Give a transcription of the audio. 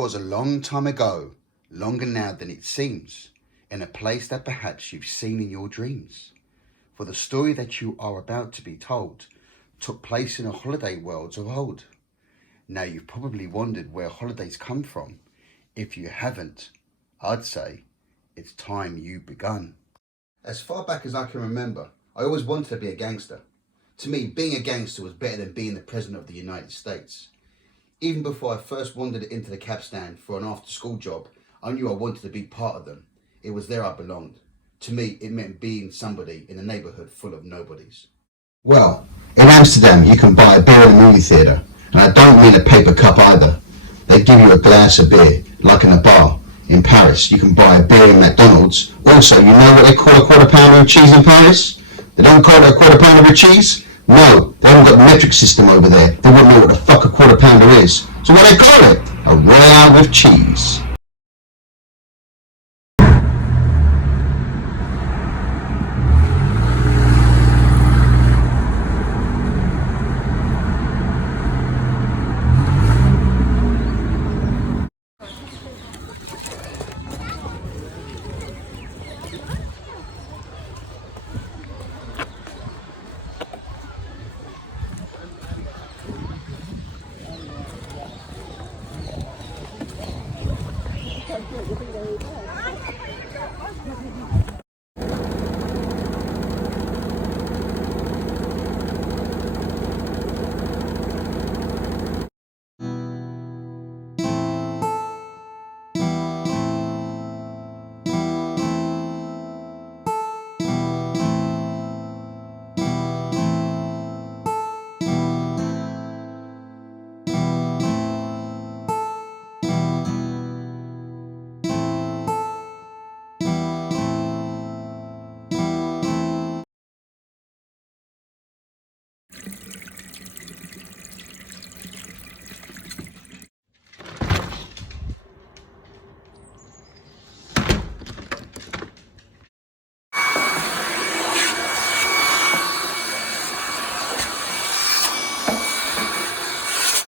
'Twas a long time ago, longer now than it seems, in a place that perhaps you've seen in your dreams. For the story that you are about to be told took place in a holiday world of old. Now you've probably wondered where holidays come from. If you haven't, I'd say it's time you begun. As far back as I can remember, I always wanted to be a gangster. To me, being a gangster was better than being the President of the United States. Even before I first wandered into the cab stand for an after-school job, I knew I wanted to be part of them. It was there I belonged. To me, it meant being somebody in a neighbourhood full of nobodies. Well, in Amsterdam you can buy a beer in a movie theatre, and I don't mean a paper cup either. They give you a glass of beer, like in a bar. In Paris, you can buy a beer in McDonald's. Also, you know what they call a quarter pounder of cheese in Paris? They don't call it a quarter pounder of cheese? No, they haven't got the metric system over there. They wouldn't know what the fuck a quarter pounder is. So what do they call it? A royale with cheese.